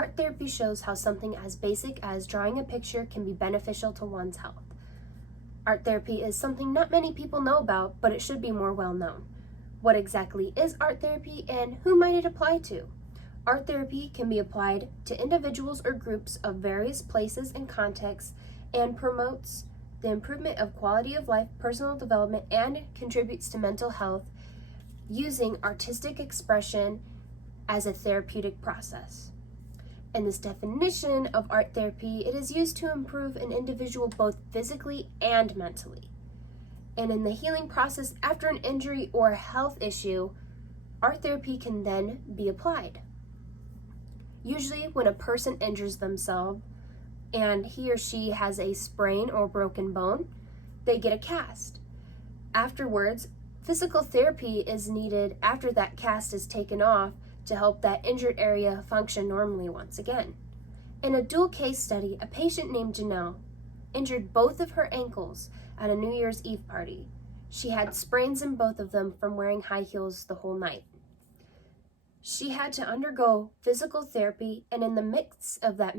Art therapy shows how something as basic as drawing a picture can be beneficial to one's health. Art therapy is something not many people know about, but it should be more well known. What exactly is art therapy and who might it apply to? Art therapy can be applied to individuals or groups of various places and contexts and promotes the improvement of quality of life, personal development, and contributes to mental health using artistic expression as a therapeutic process. In this definition of art therapy, it is used to improve an individual both physically and mentally. And in the healing process after an injury or health issue, art therapy can then be applied. Usually when a person injures themselves and he or she has a sprain or broken bone, they get a cast. Afterwards, physical therapy is needed after that cast is taken off to help that injured area function normally once again. In a dual case study, a patient named Janelle injured both of her ankles at a New Year's Eve party. She had sprains in both of them from wearing high heels the whole night. She had to undergo physical therapy, and in the midst of that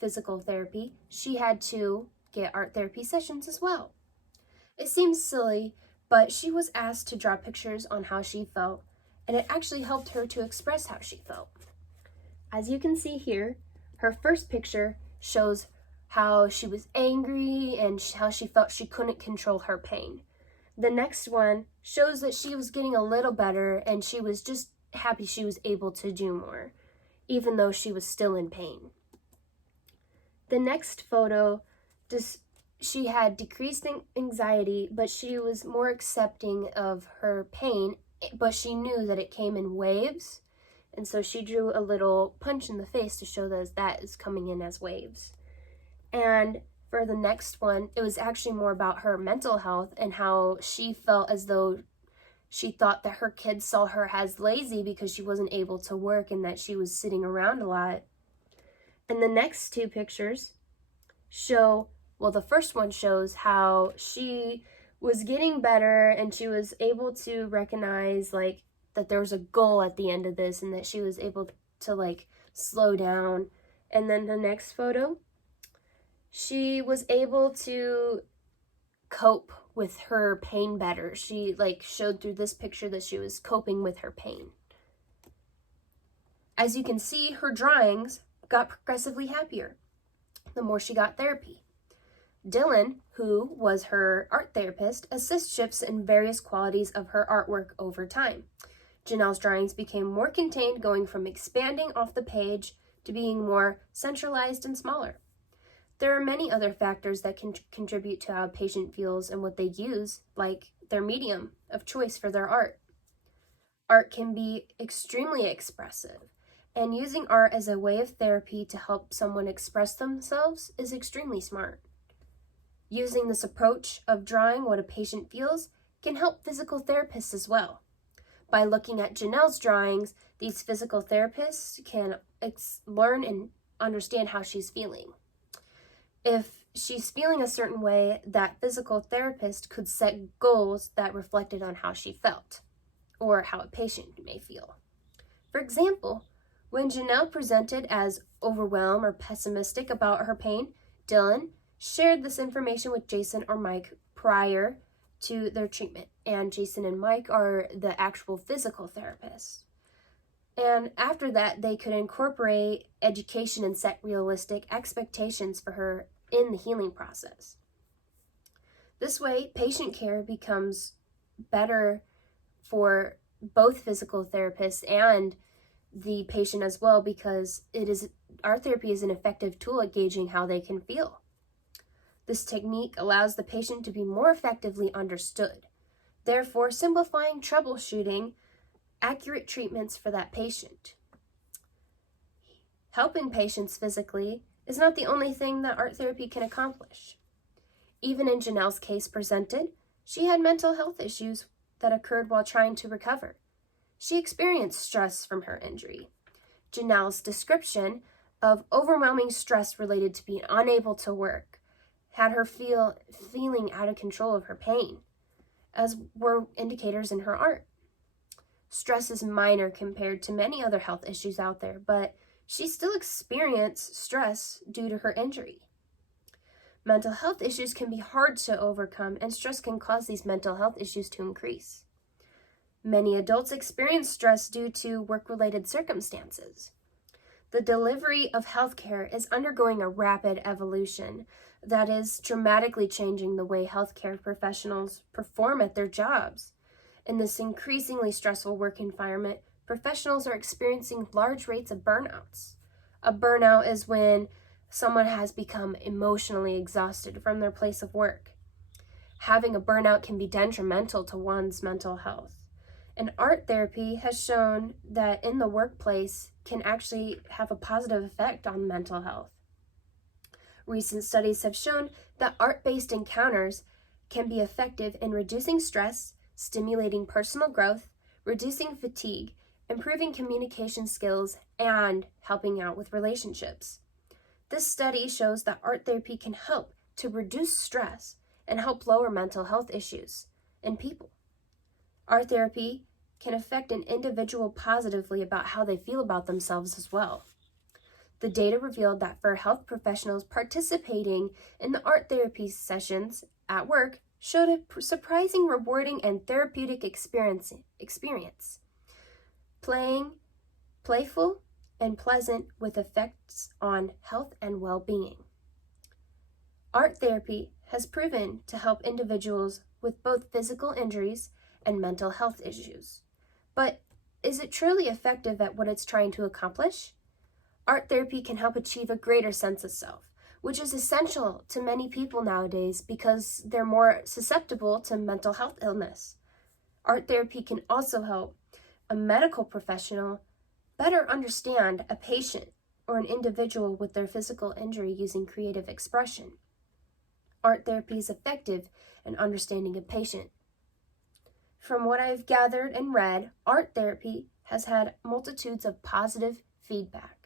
physical therapy, she had to get art therapy sessions as well. It seems silly, but she was asked to draw pictures on how she felt, and it actually helped her to express how she felt. As you can see here, her first picture shows how she was angry and how she felt she couldn't control her pain. The next one shows that she was getting a little better and she was just happy she was able to do more, even though she was still in pain. The next photo, she had decreased anxiety, but she was more accepting of her pain, but she knew that it came in waves, and so she drew a little punch in the face to show that is coming in as waves. And for the next one, it was actually more about her mental health and how she felt as though she thought that her kids saw her as lazy because she wasn't able to work and that she was sitting around a lot. And the next two pictures show, well, the first one shows how she was getting better and she was able to recognize that there was a goal at the end of this and that she was able to slow down. And then the next photo, she was able to cope with her pain better. She showed through this picture that she was coping with her pain. As you can see, her drawings got progressively happier the more she got therapy. Dylan, who was her art therapist, assists shifts in various qualities of her artwork over time. Janelle's drawings became more contained, going from expanding off the page to being more centralized and smaller. There are many other factors that can contribute to how a patient feels and what they use, like their medium of choice for their art. Art can be extremely expressive, and using art as a way of therapy to help someone express themselves is extremely smart. Using this approach of drawing what a patient feels can help physical therapists as well. By looking at Janelle's drawings, these physical therapists can learn and understand how she's feeling. If she's feeling a certain way, that physical therapist could set goals that reflected on how she felt, or how a patient may feel. For example, when Janelle presented as overwhelmed or pessimistic about her pain, Dylan shared this information with Jason or Mike prior to their treatment, and Jason and Mike are the actual physical therapists. And after that, they could incorporate education and set realistic expectations for her in the healing process. This way, patient care becomes better for both physical therapists and the patient as well, because art therapy is an effective tool at gauging how they can feel. This technique allows the patient to be more effectively understood, therefore simplifying troubleshooting accurate treatments for that patient. Helping patients physically is not the only thing that art therapy can accomplish. Even in Janelle's case presented, she had mental health issues that occurred while trying to recover. She experienced stress from her injury. Janelle's description of overwhelming stress related to being unable to work had her feeling out of control of her pain, as were indicators in her art. Stress is minor compared to many other health issues out there, but she still experienced stress due to her injury. Mental health issues can be hard to overcome, and stress can cause these mental health issues to increase. Many adults experience stress due to work-related circumstances. The delivery of healthcare is undergoing a rapid evolution that is dramatically changing the way healthcare professionals perform at their jobs. In this increasingly stressful work environment, professionals are experiencing large rates of burnouts. A burnout is when someone has become emotionally exhausted from their place of work. Having a burnout can be detrimental to one's mental health. And art therapy has shown that in the workplace can actually have a positive effect on mental health. Recent studies have shown that art-based encounters can be effective in reducing stress, stimulating personal growth, reducing fatigue, improving communication skills, and helping out with relationships. This study shows that art therapy can help to reduce stress and help lower mental health issues in people. Art therapy can affect an individual positively about how they feel about themselves as well. The data revealed that for health professionals participating in the art therapy sessions at work showed a surprising, rewarding, and therapeutic experience. Playful, and pleasant with effects on health and well-being. Art therapy has proven to help individuals with both physical injuries and mental health issues. But is it truly effective at what it's trying to accomplish? Art therapy can help achieve a greater sense of self, which is essential to many people nowadays because they're more susceptible to mental health illness. Art therapy can also help a medical professional better understand a patient or an individual with their physical injury using creative expression. Art therapy is effective in understanding a patient. From what I've gathered and read, art therapy has had multitudes of positive feedback.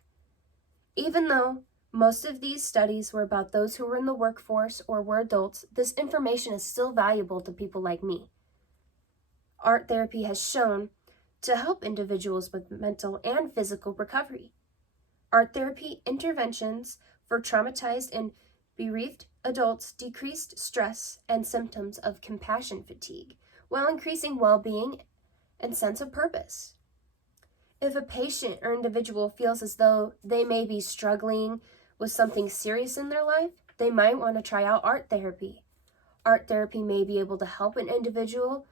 Even though most of these studies were about those who were in the workforce or were adults, this information is still valuable to people like me. Art therapy has shown to help individuals with mental and physical recovery. Art therapy interventions for traumatized and bereaved adults decreased stress and symptoms of compassion fatigue, while increasing well-being and sense of purpose. If a patient or individual feels as though they may be struggling with something serious in their life, they might want to try out art therapy. Art therapy may be able to help an individual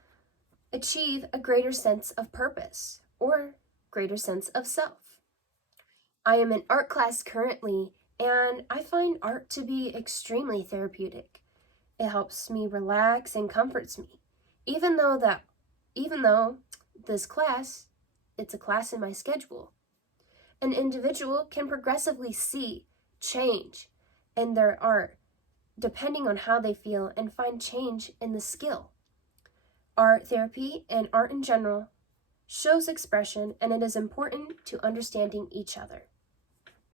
achieve a greater sense of purpose or greater sense of self. I am in art class currently, and I find art to be extremely therapeutic. It helps me relax and comforts me. Even though this class, it's a class in my schedule. An individual can progressively see change in their art depending on how they feel and find change in the skill. Art therapy and art in general shows expression, and it is important to understanding each other.